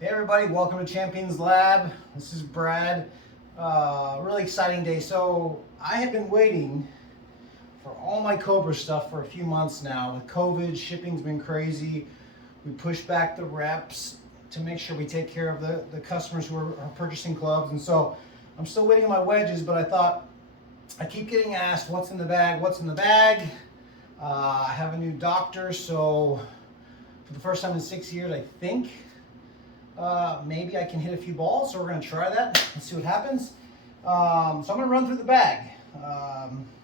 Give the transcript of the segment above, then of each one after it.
Hey everybody, welcome to Champions Lab. This is Brad. Really exciting day. So I have been waiting for all my Cobra stuff for a few months now. With COVID, shipping's been crazy. We pushed back the reps to make sure we take care of the customers who are purchasing clubs. And so I'm still waiting on my wedges, but I thought, I keep getting asked, what's in the bag, what's in the bag? I have a new doctor, so for the first time in 6 years, I think maybe I can hit a few balls, so we're going to try that and see what happens. So I'm going to run through the bag.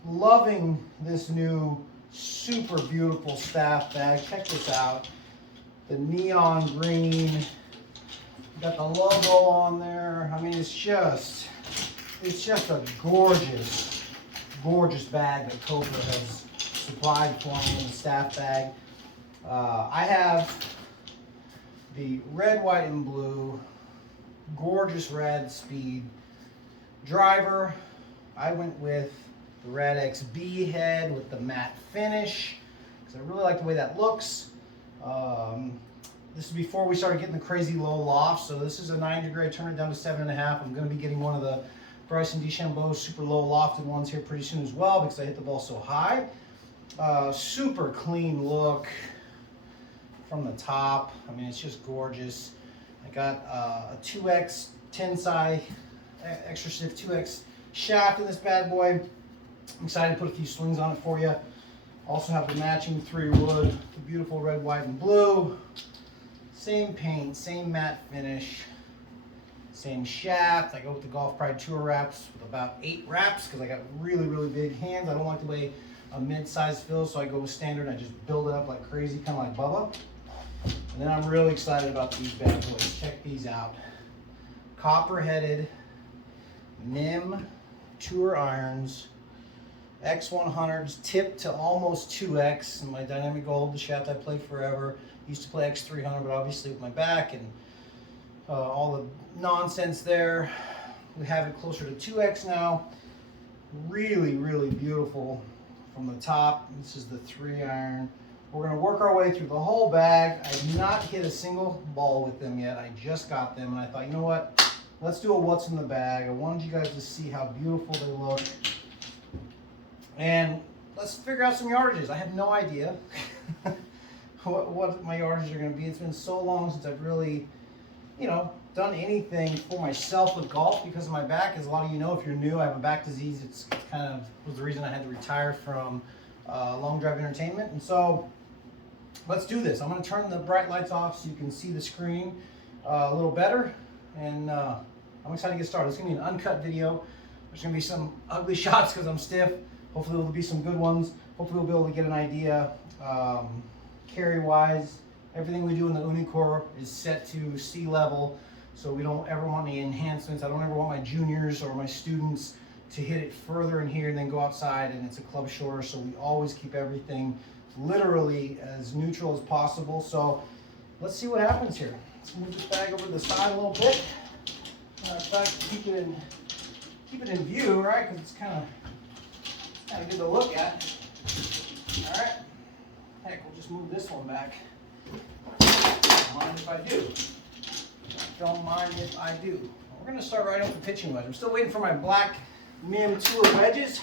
Loving this new super beautiful staff bag. Check this out. The neon green. Got the logo on there. I mean, it's just a gorgeous, gorgeous bag that Cobra has supplied for me in the staff bag. I have the red, white, and blue, gorgeous red speed driver. I went with the RadX B head with the matte finish because I really like the way that looks. This is before we started getting the crazy low loft, so this is a 9 degree. I turned it down to 7.5. I'm going to be getting one of the Bryson DeChambeau's super low lofted ones here pretty soon as well because I hit the ball so high. Super clean look from the top. I mean, it's just gorgeous. I got a 2X tensei, extra stiff 2X shaft in this bad boy. I'm excited to put a few swings on it for you. Also have the matching 3 wood, the beautiful red, white, and blue. Same paint, same matte finish, same shaft. I go with the Golf Pride Tour wraps with about 8 wraps because I got really, really big hands. I don't like the way a mid-size feels, so I go with standard and I just build it up like crazy, kind of like Bubba. And then I'm really excited about these bad boys. Check these out. Copper-headed MIM Tour irons, X100s, tipped to almost 2X. And my Dynamic Gold, the shaft I played forever. Used to play X300, but obviously with my back and all the nonsense there, we have it closer to 2X now. Really, really beautiful from the top. This is the 3-iron. We're going to work our way through the whole bag. I have not hit a single ball with them yet. I just got them, and I thought, you know what? Let's do a what's in the bag. I wanted you guys to see how beautiful they look. And let's figure out some yardages. I have no idea what my yardages are going to be. It's been so long since I've really, done anything for myself with golf because of my back. As a lot of you know, if you're new, I have a back disease. It's kind of was the reason I had to retire from long drive entertainment. And so let's do this. I'm going to turn the bright lights off so you can see the screen a little better. And I'm excited to get started. It's going to be an uncut video. There's going to be some ugly shots because I'm stiff. Hopefully there'll be some good ones. Hopefully we'll be able to get an idea carry-wise. Everything we do in the UNCUT is set to sea level, so we don't ever want any enhancements. I don't ever want my juniors or my students to hit it further in here and then go outside and it's a club shore, so we always keep everything literally as neutral as possible. So let's see what happens here. Let's move this bag over to the side a little bit. In fact, keep it in view, right? Because it's kind of good to look at. All right. Heck, we'll just move this one back. Don't mind if I do. Don't mind if I do. We're going to start right off the pitching wedge. I'm still waiting for my black MIM Tour wedges.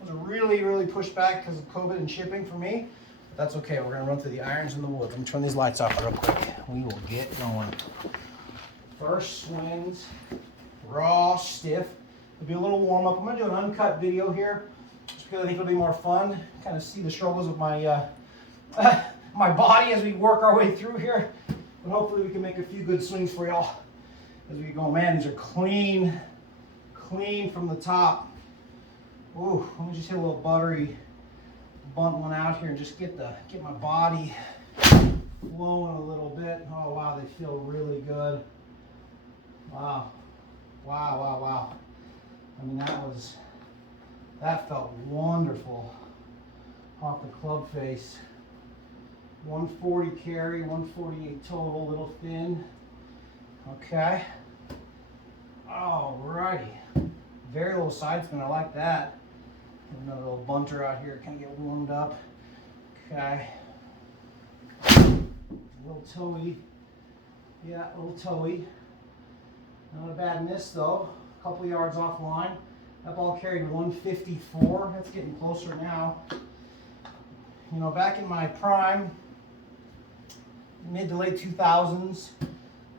Those are really, really pushed back because of COVID and shipping for me. But that's okay. We're going to run through the irons and the wood. Let me turn these lights off real quick. We will get going. First swings, raw, stiff. It'll be a little warm up. I'm going to do an uncut video here just because I think it'll be more fun. Kind of see the struggles of my my body as we work our way through here. But hopefully we can make a few good swings for y'all as we go. Man, these are clean from the top. Ooh, let me just hit a little buttery bunt one out here and just get my body flowing a little bit. Oh wow, they feel really good. Wow. I mean, that felt wonderful off the club face. 140 carry, 148 total, little thin. Okay. Alrighty. Very low side spin, I like that. Another little bunter out here, kind of get warmed up. Okay. A little toey. Yeah, a little toey. Not a bad miss though. A couple yards offline. That ball carried 154. That's getting closer now. You know, back in my prime, mid to late 2000s, you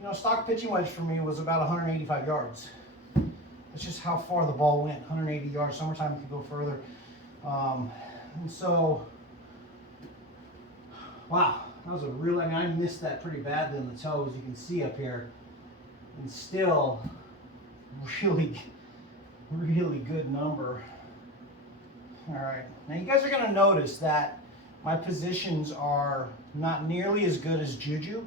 know, stock pitching wedge for me was about 185 yards. That's just how far the ball went, 180 yards. Summertime it could go further. And so, wow, that was a real, I mean, I missed that pretty badly in the toes, you can see up here. And still, really good number. All right, now you guys are gonna notice that my positions are not nearly as good as Juju,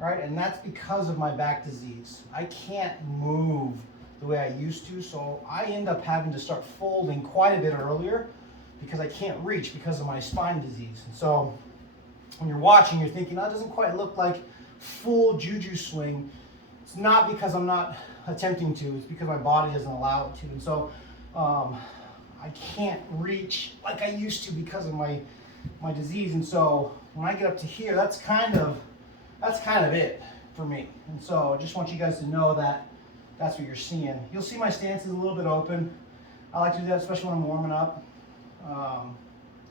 right? And that's because of my back disease. I can't move the way I used to, so I end up having to start folding quite a bit earlier because I can't reach because of my spine disease. And so when you're watching, you're thinking, that doesn't quite look like full Juju swing. It's not because I'm not attempting to, it's because my body doesn't allow it to. And so I can't reach like I used to because of my disease. And so when I get up to here, that's kind of it for me. And so I just want you guys to know that that's what you're seeing. You'll see my stance is a little bit open. I like to do that, especially when I'm warming up.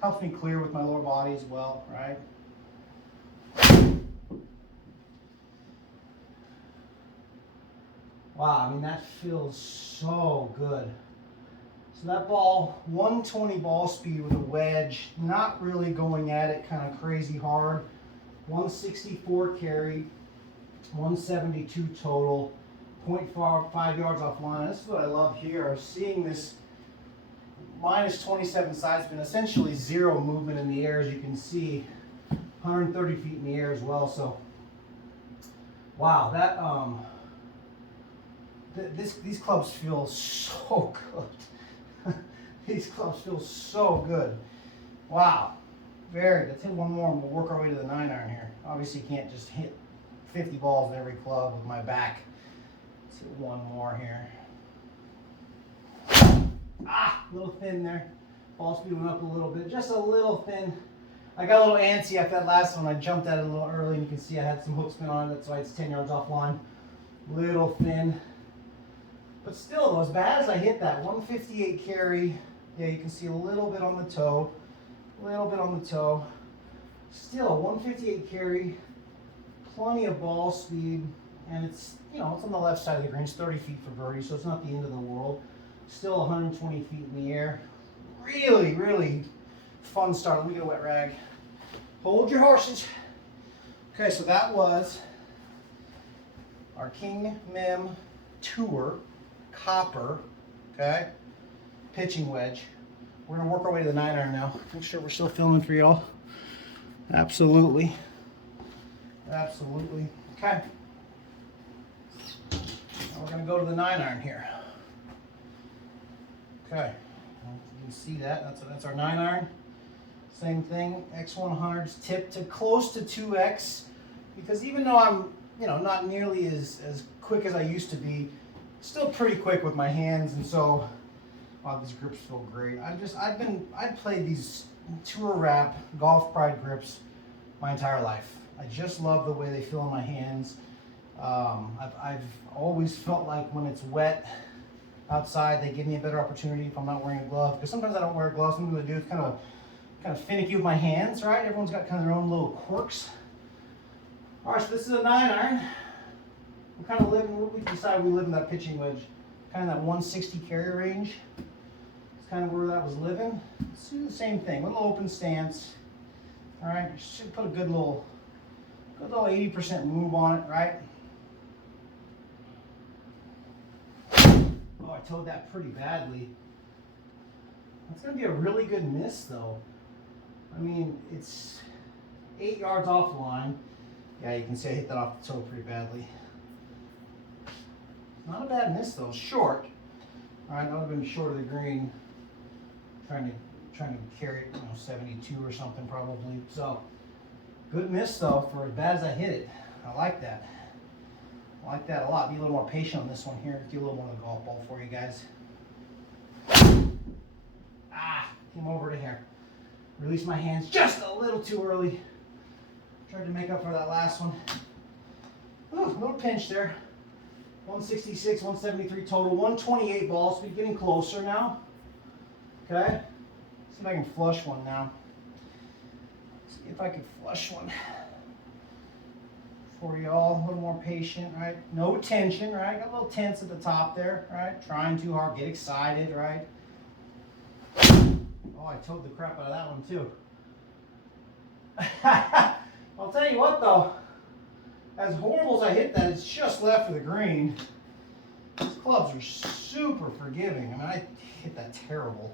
Helps me clear with my lower body as well, right? Wow, I mean, that feels so good. So that ball, 120 ball speed with a wedge, not really going at it kind of crazy hard. 164 carry, 172 total, 0.5 yards offline. This is what I love here. Seeing this minus 27 side spin, essentially zero movement in the air, as you can see, 130 feet in the air as well. So, wow, that these clubs feel so good. These clubs feel so good. Wow. Very good. Let's hit one more and we'll work our way to the 9-iron here. Obviously, you can't just hit 50 balls in every club with my back. Let's hit one more here. Ah, a little thin there. Ball speed went up a little bit. Just a little thin. I got a little antsy after that last one. I jumped at it a little early and you can see I had some hook spin on it. That's why it's 10 yards offline. Little thin. But still, though, as bad as I hit that, 158 carry. Yeah, you can see a little bit on the toe. A little bit on the toe. Still, 158 carry. Plenty of ball speed. And it's, you know, it's on the left side of the green. It's 30 feet for birdie, so it's not the end of the world. Still 120 feet in the air. Really fun start. Let me get a wet rag. Hold your horses. Okay, so that was our King MIM Tour Copper, okay, pitching wedge. We're gonna work our way to the 9-iron now. Make sure we're still filming for y'all. Absolutely. Okay. Now we're gonna go to the 9-iron here. Okay. You can see that. That's our 9-iron. Same thing. X100's tipped to close to 2x, because even though I'm, you know, not nearly as quick as I used to be, still pretty quick with my hands. And so, wow, these grips feel great. I've played these Tour Wrap Golf Pride grips my entire life. I just love the way they feel in my hands. I've always felt like when it's wet outside, they give me a better opportunity if I'm not wearing a glove. Because sometimes I don't wear gloves. Sometimes I do. It's kind of finicky with my hands, right? Everyone's got kind of their own little quirks. All right, so this is a 9-iron. We're kind of living, we decided we live in that pitching wedge, kind of that 160 carry range. It's kind of where that was living. Let's do the same thing, a little open stance. All right, should put a good little 80% move on it, right? Oh, I towed that pretty badly. That's gonna be a really good miss though. I mean, it's 8 yards off the line. Yeah, you can see I hit that off the toe pretty badly. Not a bad miss though, short. All right, that would have been short of the green. Trying to carry it, you know, 72 or something probably. So, good miss though for as bad as I hit it. I like that. I like that a lot. Be a little more patient on this one here. Do a little more of the golf ball for you guys. Ah, came over to here. Release my hands just a little too early. Tried to make up for that last one. Whew. little pinch there. 166, 173 total, 128 ball speed, getting closer now. Okay, see if I can flush one now. See if I can flush one for y'all. A little more patient, right? No tension, right? Got a little tense at the top there, right? Trying too hard, get excited, right? Oh, I towed the crap out of that one too. I'll tell you what though, as horrible as I hit that, it's just left of the green. These clubs are super forgiving. I mean, I hit that terrible.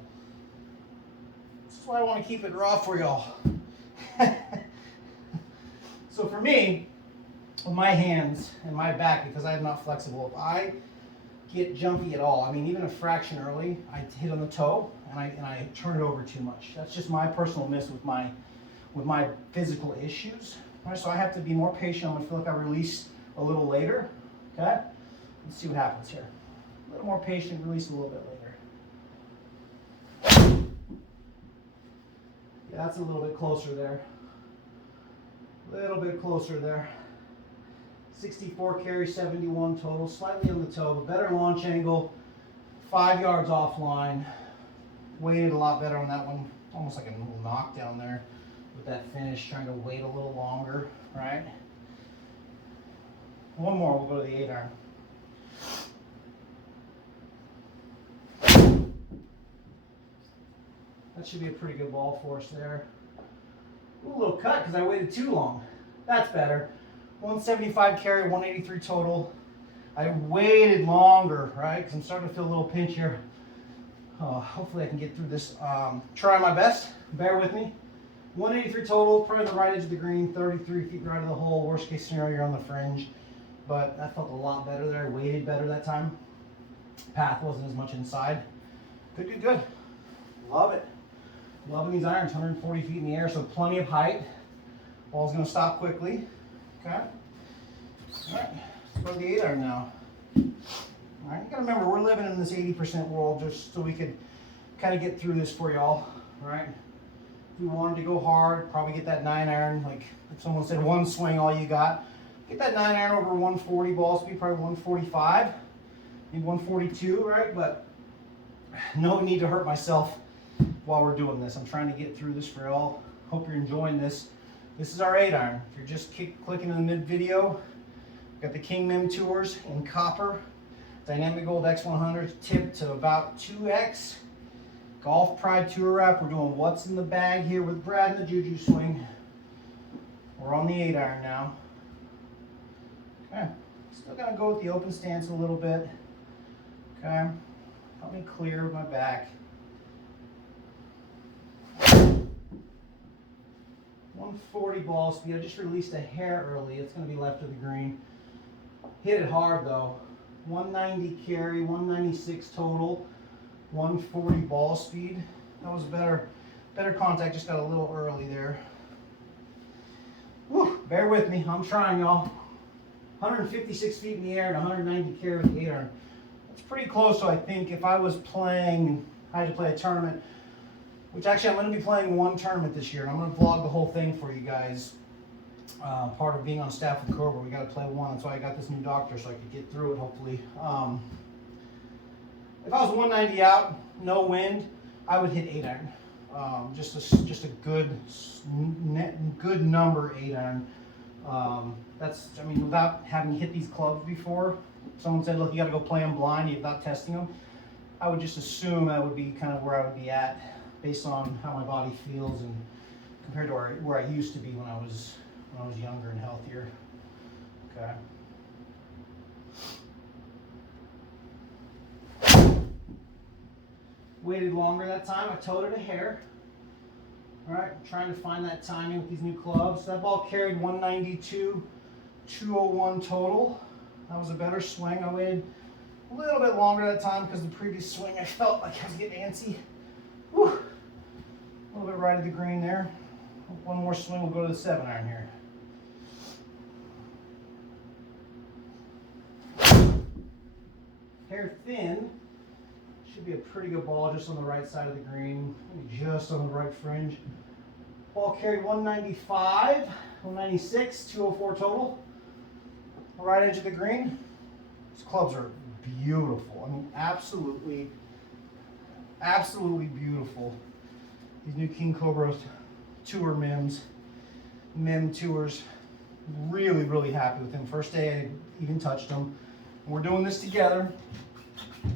This is why I want to keep it raw for y'all. So for me, with my hands and my back, because I'm not flexible, if I get jumpy at all, I mean, even a fraction early, I hit on the toe and I turn it over too much. That's just my personal miss with my physical issues. Right, so I have to be more patient. I'm gonna feel like I release a little later. Okay, let's see what happens here. A little more patient, release a little bit later. Yeah, that's a little bit closer there. A little bit closer there. 64 carry, 71 total, slightly on the toe, but better launch angle, 5 yards offline. Weighted a lot better on that one, almost like a little knockdown there with that finish, trying to wait a little longer, right? One more, we'll go to the 8-iron. That should be a pretty good ball for us there. Ooh, a little cut because I waited too long. That's better. 175 carry, 183 total. I waited longer, right? Because I'm starting to feel a little pinch here. Hopefully I can get through this. Try my best. Bear with me. 183 total, probably on the right edge of the green, 33 feet right of the hole. Worst case scenario, you're on the fringe. But that felt a lot better there. I weighted better that time. Path wasn't as much inside. Good, good, good. Love it. Loving these irons, 140 feet in the air, so plenty of height. Ball's gonna stop quickly. Okay. All right, let's go to the 8-iron now. All right, you gotta remember, we're living in this 80% world just so we could kind of get through this for y'all, right? If we wanted to go hard, probably get that 9-iron. Like if someone said one swing, all you got, get that 9-iron over 140 ball speed, probably 145, maybe 142, right? But no need to hurt myself while we're doing this. I'm trying to get through this for y'all. Hope you're enjoying this. This is our 8-iron. If you're just clicking in the mid video, got the King MIM Tours in copper, dynamic Gold X100 tipped to about 2x. Golf Pride Tour Wrap. We're doing what's in the bag here with Brad and the Juju Swing. We're on the 8-iron now. Okay, still gonna go with the open stance a little bit. Okay, help me clear my back. 140 ball speed. I just released a hair early. It's going to be left of the green. Hit it hard though. 190 carry, 196 total, 140 ball speed. That was better contact. Just got a little early there. Whew, bear with me. I'm trying, y'all. 156 feet in the air and 190 carry with the 8-iron. That's pretty close. So I think if I was playing, I had to play a tournament. Which actually I'm going to be playing one tournament this year. And I'm going to vlog the whole thing for you guys. Part of being on staff with Cobra, we got to play one. That's why I got this new doctor so I could get through it hopefully. If I was 190 out, no wind, I would hit 8-iron. Just a good number 8-iron. That's, I mean, without having hit these clubs before. Someone said, look, you got to go play them blind without testing them. I would just assume that would be kind of where I would be at, based on how my body feels and compared to where I used to be when I was younger and healthier. Okay. Waited longer that time. I towed it a hair. All right, I'm trying to find that timing with these new clubs. That ball carried 192, 201 total. That was a better swing. I waited a little bit longer that time because the previous swing I felt like I was getting antsy. Whew. A little bit right of the green there. One more swing, we'll go to the 7-iron here. Hair thin. Should be a pretty good ball just on the right side of the green. Maybe just on the right fringe. Ball carried 195, 196, 204 total. right edge of the green. These clubs are beautiful. I mean, absolutely, absolutely beautiful. These new King Cobra Tour MIMs, MIM Tours. Really, really happy with them. First day I even touched them. And we're doing this together.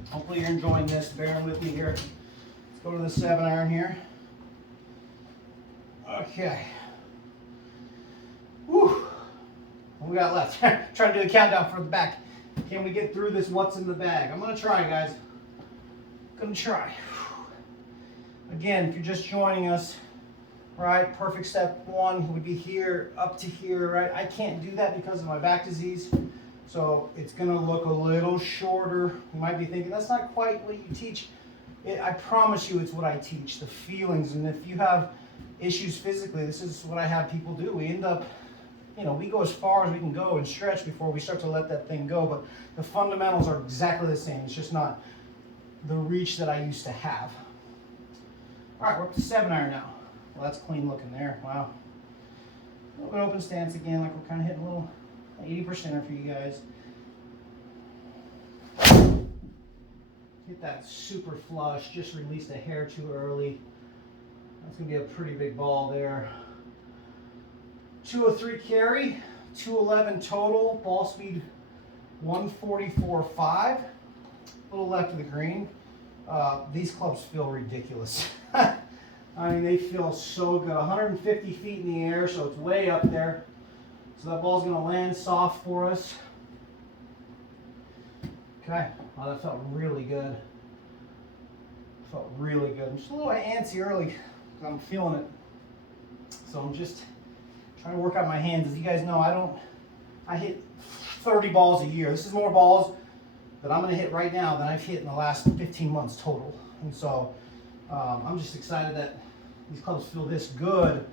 Hopefully you're enjoying this, bearing with me here. Let's go to the 7-iron here. Okay. Whew. What we got left? Trying to do a countdown for the back. Can we get through this what's in the bag? I'm gonna try, guys. Gonna try. Again, if you're just joining us, right, perfect step one would be here, up to here, right? I can't do that because of my back disease. So it's gonna look a little shorter. You might be thinking, that's not quite what you teach. I promise you it's what I teach, the feelings. And if you have issues physically, this is what I have people do. We end up, you know, we go as far as we can go and stretch before we start to let that thing go. But the fundamentals are exactly the same. It's just not the reach that I used to have. All right, we're up to 7-iron now. Well, that's clean looking there. Wow. A little bit open stance again, like we're kind of hitting a little 80%er for you guys. Get that super flush. Just released a hair too early. That's going to be a pretty big ball there. 203 carry, 211 total, ball speed 144.5. A little left of the green. These clubs feel ridiculous. I mean, they feel so good. 150 feet in the air, so it's way up there. So that ball's going to land soft for us. Okay. Oh, that felt really good. Felt really good. I'm just a little antsy early because I'm feeling it. So I'm just trying to work out my hands. As you guys know, I hit 30 balls a year. This is more balls that I'm going to hit right now than I've hit in the last 15 months total. And so I'm just excited that these clubs feel this good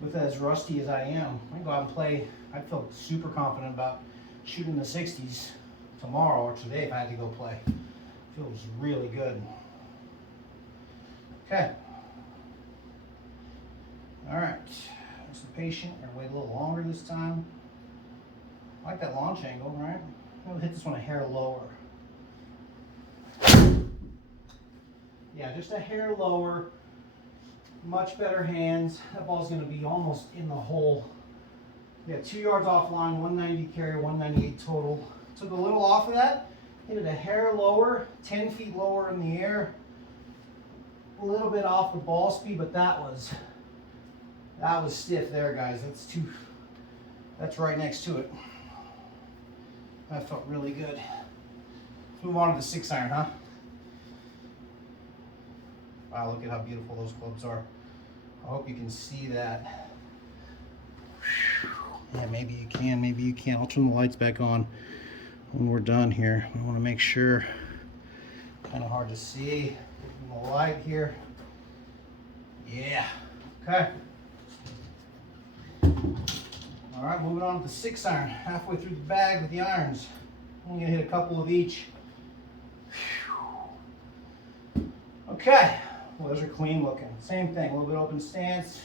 with as rusty as I am. I can go out and play. I feel super confident about shooting the 60s tomorrow or today if I had to go play. Feels really good. Okay. All right. Some patient. We're gonna wait a little longer this time. I like that launch angle, right? I'm gonna hit this one a hair lower. Yeah, just a hair lower. Much better hands. That ball's gonna be almost in the hole. We got 2 yards offline, 190 carry, 198 total. Took a little off of that. Hit it a hair lower, 10 feet lower in the air. A little bit off the ball speed, but that was stiff there, guys. That's right next to it. That felt really good. Let's move on to the 6-iron, huh? Wow, look at how beautiful those clubs are. I hope you can see that. Yeah, maybe you can, maybe you can't. I'll turn the lights back on when we're done here. I want to make sure. Kind of hard to see. The light here. Yeah. Okay. All right, moving on to the 6-iron. Halfway through the bag with the irons. I'm gonna hit a couple of each. Okay. Well, those are clean looking. Same thing. A little bit open stance.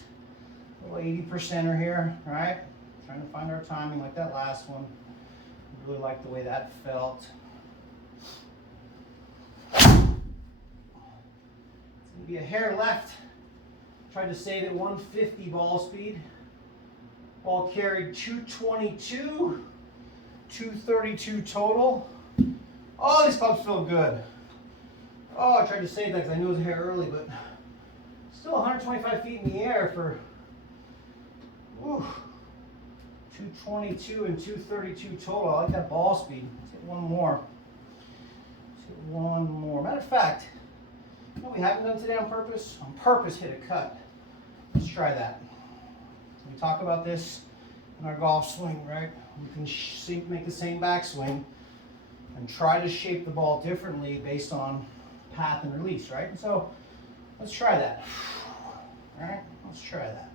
A little 80%er here. All right. Trying to find our timing like that last one. Really like the way that felt. It's gonna be a hair left. Tried to save it 150 ball speed. Ball carried 222, 232 total. Oh, these clubs feel good. Oh, I tried to save that because I knew it was a hair early, but still 125 feet in the air for 222 and 232 total. I like that ball speed. Let's get one more. Let's get one more. Matter of fact, you know what we haven't done today on purpose? On purpose, hit a cut. Let's try that. We talk about this in our golf swing, right? We can make the same backswing and try to shape the ball differently based on path and release, right? And so let's try that. All right, let's try that.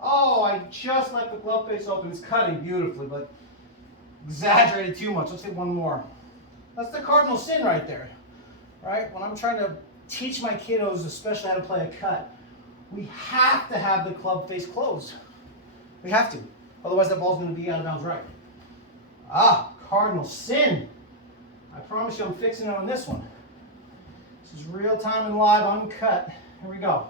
Oh, I just left the glove face open. It's cutting beautifully, but exaggerated too much. Let's hit one more. That's the cardinal sin right there, right? When I'm trying to teach my kiddos, especially how to play a cut, we have to have the club face closed. We have to. Otherwise that ball's going to be out of bounds right. Ah, cardinal sin. I promise you I'm fixing it on this one. This is real time and live, uncut. Here we go.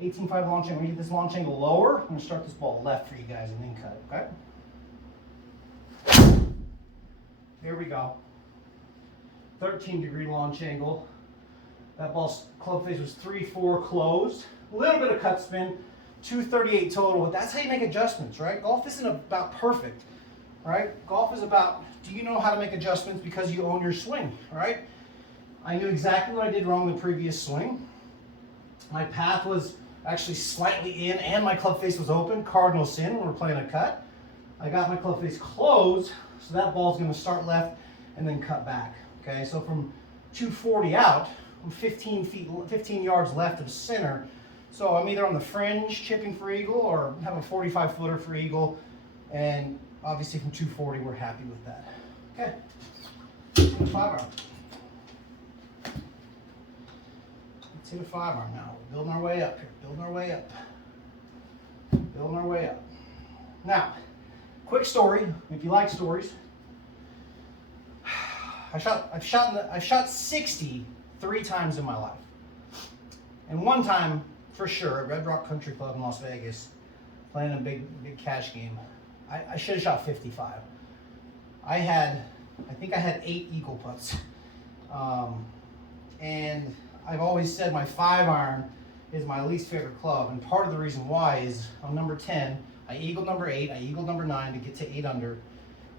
18.5 launch angle. We're going to get this launch angle lower. I'm going to start this ball left for you guys and then cut, okay? There we go. 13-degree launch angle. That ball's club face was 3-4 closed. A little bit of cut spin. 238 total. But that's how you make adjustments, right? Golf isn't about perfect, right? Golf is about, do you know how to make adjustments because you own your swing, right? I knew exactly what I did wrong in the previous swing. My path was actually slightly in and my club face was open. Cardinal sin when we're playing a cut. I got my club face closed, so that ball's going to start left and then cut back. Okay, so from 240 out, I'm 15 yards left of center. So I'm either on the fringe chipping for eagle or have a 45-footer for eagle. And obviously from 240, we're happy with that. Okay, 5-iron. Let's hit a 5-iron now. We're building our way up here, building our way up. Building our way up. Now, quick story, if you like stories. I've shot 60 3 times in my life. And one time, for sure, at Red Rock Country Club in Las Vegas, playing a big cash game, I should have shot 55. I think I had 8 eagle putts. And I've always said my 5-iron is my least favorite club. And part of the reason why is on number 10, I eagled number 8, I eagled number 9 to get to 8 under.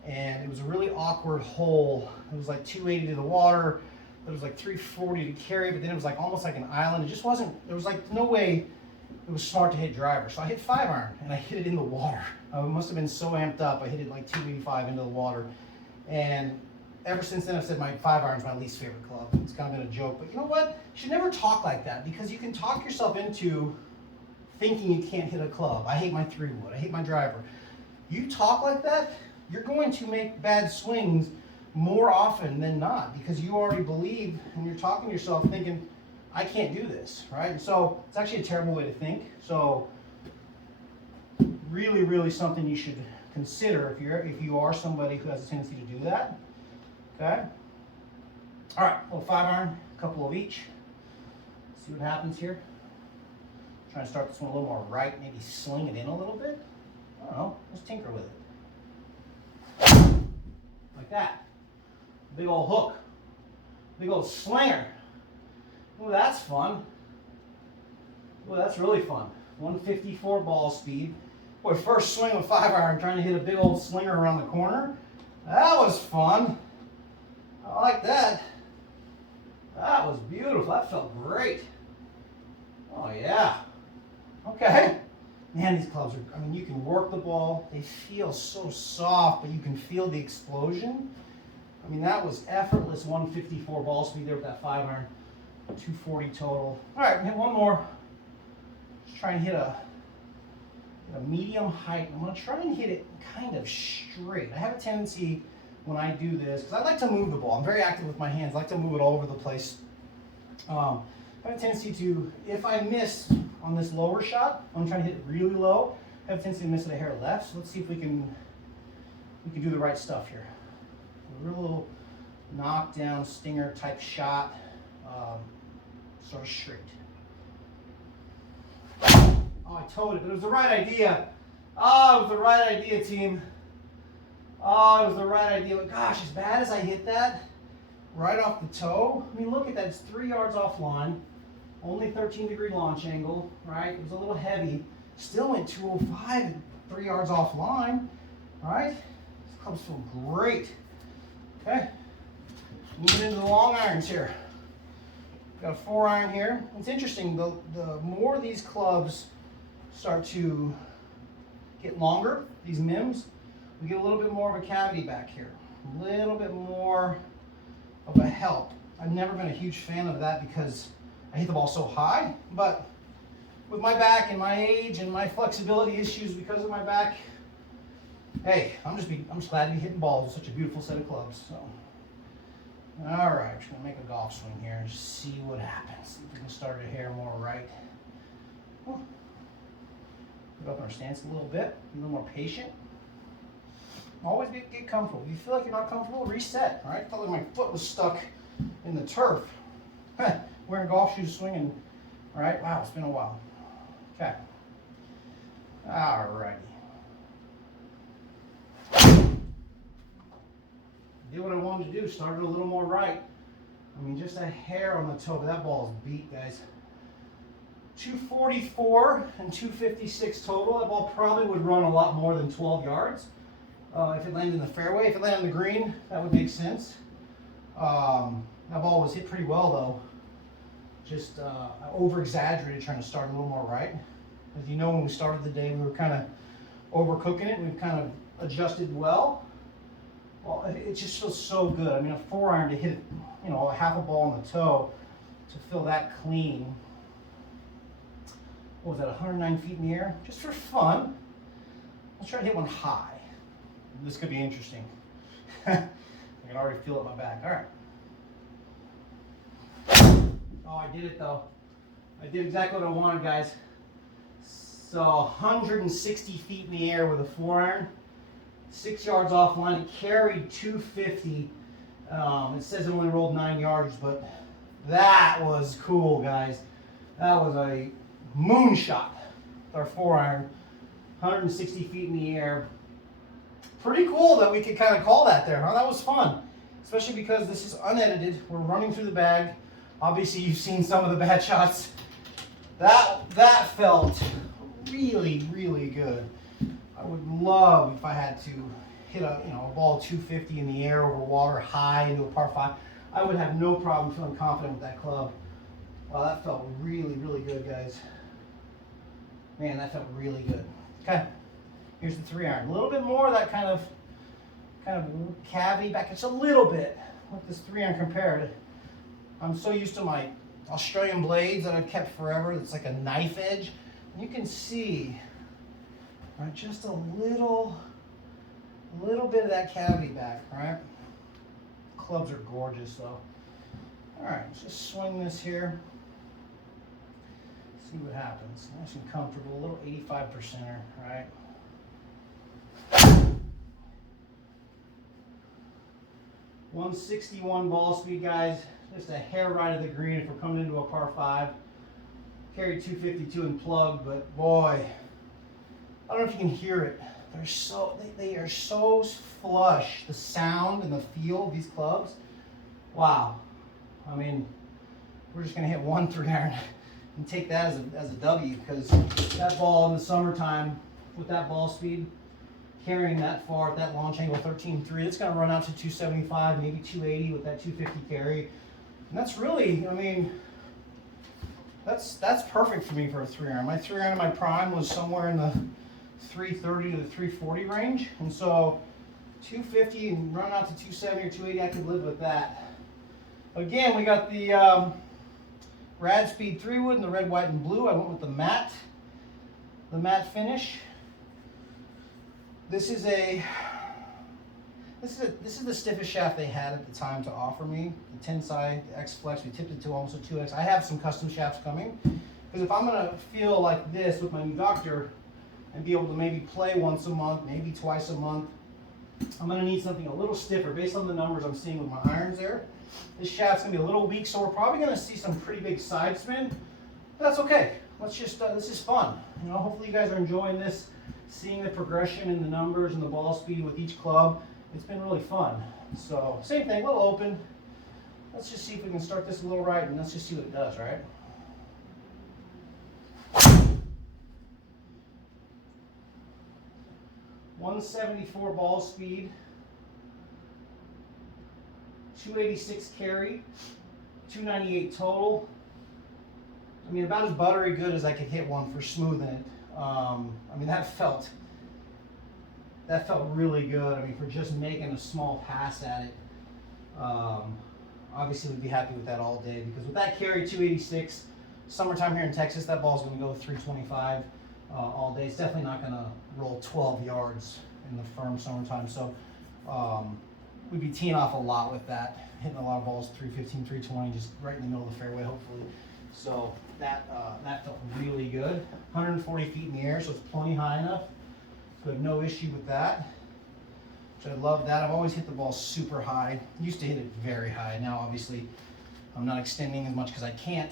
And it was a really awkward hole. It was like 280 to the water. It was like 340 to carry, but then it was like almost like an island. It just wasn't, there was like no way it was smart to hit driver. So I hit 5-iron and I hit it in the water. I must have been so amped up. I hit it like 285 into the water. And ever since then I've said my 5-iron is my least favorite club. It's kind of been a joke, but you know what? You should never talk like that because you can talk yourself into thinking you can't hit a club. I hate my 3-wood. I hate my driver. You talk like that, you're going to make bad swings more often than not because you already believe and you're talking to yourself thinking, I can't do this, right? And so it's actually a terrible way to think. So really, really something you should consider if you are somebody who has a tendency to do that, okay? All right, well, 5-iron, a couple of each. See what happens here. Trying to start this one a little more right, maybe sling it in a little bit. I don't know, let's tinker with it. Like that. Big old hook. Big old slinger. Oh, that's fun. Oh, that's really fun. 154 ball speed. Boy, first swing with 5-iron, trying to hit a big old slinger around the corner. That was fun. I like that. That was beautiful. That felt great. Oh, yeah. Okay. Man, these clubs are, I mean, you can work the ball. They feel so soft, but you can feel the explosion. I mean, that was effortless 154 ball speed there with that 5-iron. 240 total. All right, hit one more. Just try and hit a medium height. I'm going to try and hit it kind of straight. I have a tendency when I do this, because I like to move the ball. I'm very active with my hands. I like to move it all over the place. I have a tendency to, if I miss on this lower shot, I'm trying to hit it really low, I have a tendency to miss it a hair left. So let's see if we can do the right stuff here. A real little knockdown stinger type shot, sort of straight. Oh, I towed it, but it was the right idea. Oh, it was the right idea, team. Oh, it was the right idea. But gosh, as bad as I hit that, right off the toe, I mean, look at that. It's 3 yards offline. Only 13-degree launch angle, right? It was a little heavy. Still went 205 and 3 yards offline, right? This club's feel great. Okay, moving into the long irons here. Got a 4-iron here. It's interesting, the more these clubs start to get longer, these MIMs, we get a little bit more of a cavity back here. A little bit more of a help. I've never been a huge fan of that because I hit the ball so high, but with my back and my age and my flexibility issues because of my back, hey, I'm just glad to be hitting balls with such a beautiful set of clubs. So, all right, just gonna make a golf swing here and just see what happens. See if we can start it here more right. Put up our stance a little bit, be a little more patient. Always get comfortable. If you feel like you're not comfortable, reset. All right, I felt like my foot was stuck in the turf. Wearing golf shoes, swinging. All right, wow, it's been a while. Okay. All righty. Did what I wanted to do. Started a little more right. I mean, just a hair on the toe, but that ball is beat, guys. 244 and 256 total. That ball probably would run a lot more than 12 yards. If it landed in the fairway. If it landed on the green, that would make sense. That ball was hit pretty well, though. Just I over-exaggerated trying to start a little more right. As you know, when we started the day, we were kind of overcooking it. We've kind of adjusted well. Well, it just feels so good. I mean, a 4-iron to hit, you know, a half a ball on the toe, to feel that clean. What was that, 109 feet in the air? Just for fun. Let's try to hit one high. This could be interesting. I can already feel it in my back. All right. Oh, I did it though. I did exactly what I wanted, guys. So 160 feet in the air with a 4-iron, 6 yards offline. It carried 250. It says it only rolled 9 yards, but that was cool, guys. That was a moonshot with our 4-iron, 160 feet in the air. Pretty cool that we could kind of call that there, huh? That was fun, especially because this is unedited. We're running through the bag. Obviously, you've seen some of the bad shots. That felt really, really good. I would love if I had to hit a ball 250 in the air over water, high into a par 5. I would have no problem feeling confident with that club. Wow, that felt really, really good, guys. Man, that felt really good. Okay, here's the 3-iron. A little bit more of that kind of cavity back. It's a little bit with this 3-iron compared. I'm so used to my Australian blades that I've kept forever. It's like a knife edge. And you can see, right, just a little bit of that cavity back, right? Clubs are gorgeous though. All right, let's just swing this here. See what happens. Nice and comfortable, a little 85%er, right? 161 ball speed, guys. Just a hair right of the green if we're coming into a par 5. Carried 252 and plugged, but boy, I don't know if you can hear it. They are so flush. The sound and the feel of these clubs. Wow. I mean, we're just gonna hit one 3-iron and take that as a W, because that ball in the summertime with that ball speed, carrying that far at that launch angle 13.3, it's gonna run out to 275, maybe 280 with that 250 carry. And that's really, I mean, that's perfect for me for a 3-iron. My 3-iron in my prime was somewhere in the 330 to the 340 range, and so 250 and run out to 270 or 280, I could live with that. Again, we got the Rad Speed 3-wood in the red, white, and blue. I went with the matte finish. This is the stiffest shaft they had at the time to offer me. The tensei, the X Flex, we tipped it to almost a 2X. I have some custom shafts coming, because if I'm gonna feel like this with my new doctor and be able to maybe play once a month, maybe twice a month, I'm gonna need something a little stiffer based on the numbers I'm seeing with my irons there. This shaft's gonna be a little weak, so we're probably gonna see some pretty big side spin, but that's okay. Let's just, this is fun. You know, hopefully you guys are enjoying this, seeing the progression in the numbers and the ball speed with each club. It's been really fun. So same thing, a little open. Let's just see if we can start this a little right, and let's just see what it does, right? .174 ball speed, 286 carry, 298 total. I mean, about as buttery good as I could hit one for smoothing it. I mean, that felt really good. I mean, for just making a small pass at it. Obviously, we'd be happy with that all day, because with that carry, 286, summertime here in Texas, that ball's going to go 325 all day. It's definitely not going to roll 12 yards in the firm summertime. So we'd be teeing off a lot with that, hitting a lot of balls 315, 320, just right in the middle of the fairway, hopefully. So that felt really good. 140 feet in the air, so it's plenty high enough. So I have no issue with that. So I love that. I've always hit the ball super high. Used to hit it very high. Now obviously I'm not extending as much because I can't.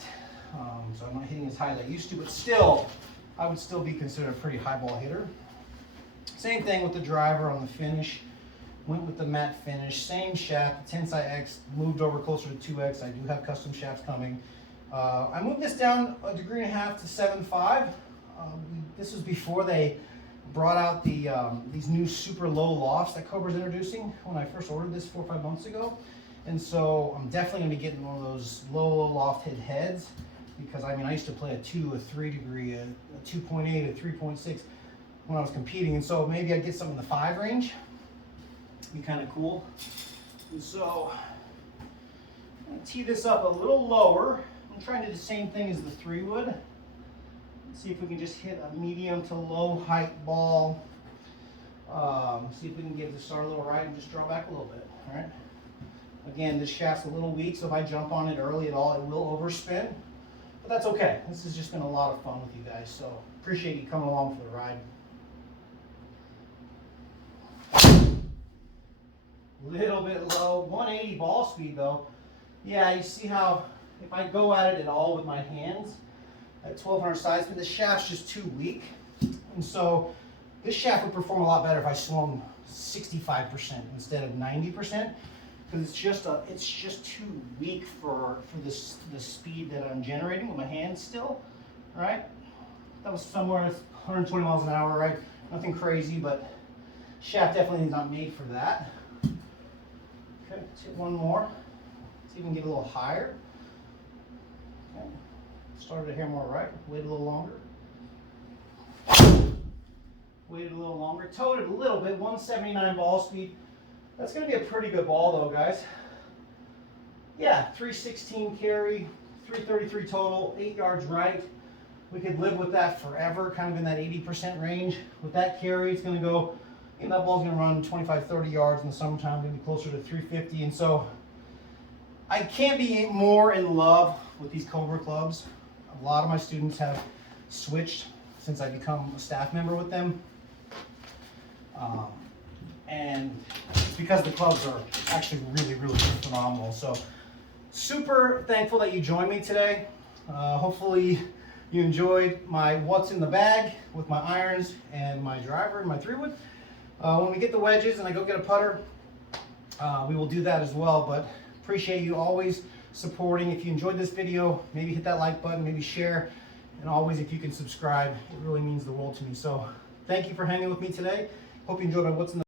So I'm not hitting as high as I used to, but still, I would still be considered a pretty high ball hitter. Same thing with the driver on the finish. Went with the matte finish, same shaft, the Tensei X, moved over closer to 2X. I do have custom shafts coming. I moved this down 1.5 degrees to 7.5. This was before they brought out these new super low lofts that Cobra's introducing when I first ordered this 4 or 5 months ago. And so I'm definitely gonna be getting one of those low loft hit heads, because I mean, I used to play a 2, a 3 degree, a 2.8, a 3.6 when I was competing. And so maybe I'd get something in the 5 range. Be kind of cool. And so I'm gonna tee this up a little lower. I'm trying to do the same thing as the 3 would. Let's see if we can just hit a medium to low height ball. See if we can get this start a little right and just draw back a little bit. All right. Again, this shaft's a little weak, so if I jump on it early at all, it will overspin. But that's okay. This has just been a lot of fun with you guys, so appreciate you coming along for the ride. Little bit low, 180 ball speed though. Yeah, you see how if I go at it at all with my hands at 1200 side spin, the shaft's just too weak. And so this shaft would perform a lot better if I swung 65% instead of 90%, because it's just too weak for the speed that I'm generating with my hands still. All right, that was somewhere 120 miles an hour, right? Nothing crazy, but shaft definitely is not made for that. Okay, let's hit one more. See if we can get a little higher. Okay. Started here more right. Wait a little longer. Waited a little longer. Towed it a little bit. 179 ball speed. That's going to be a pretty good ball though, guys. Yeah, 316 carry, 333 total, 8 yards right. We could live with that forever, kind of in that 80% range. With that carry, it's going to go. And that ball's going to run 25, 30 yards in the summertime, maybe closer to 350. And so I can't be more in love with these Cobra clubs. A lot of my students have switched since I become a staff member with them. And it's because the clubs are actually really, really phenomenal. So super thankful that you joined me today. Hopefully you enjoyed my what's in the bag with my irons and my driver and my 3-wood. When we get the wedges and I go get a putter, we will do that as well. But appreciate you always supporting. If you enjoyed this video, maybe hit that like button, maybe share. And always, if you can subscribe, it really means the world to me. So thank you for hanging with me today. Hope you enjoyed my what's in the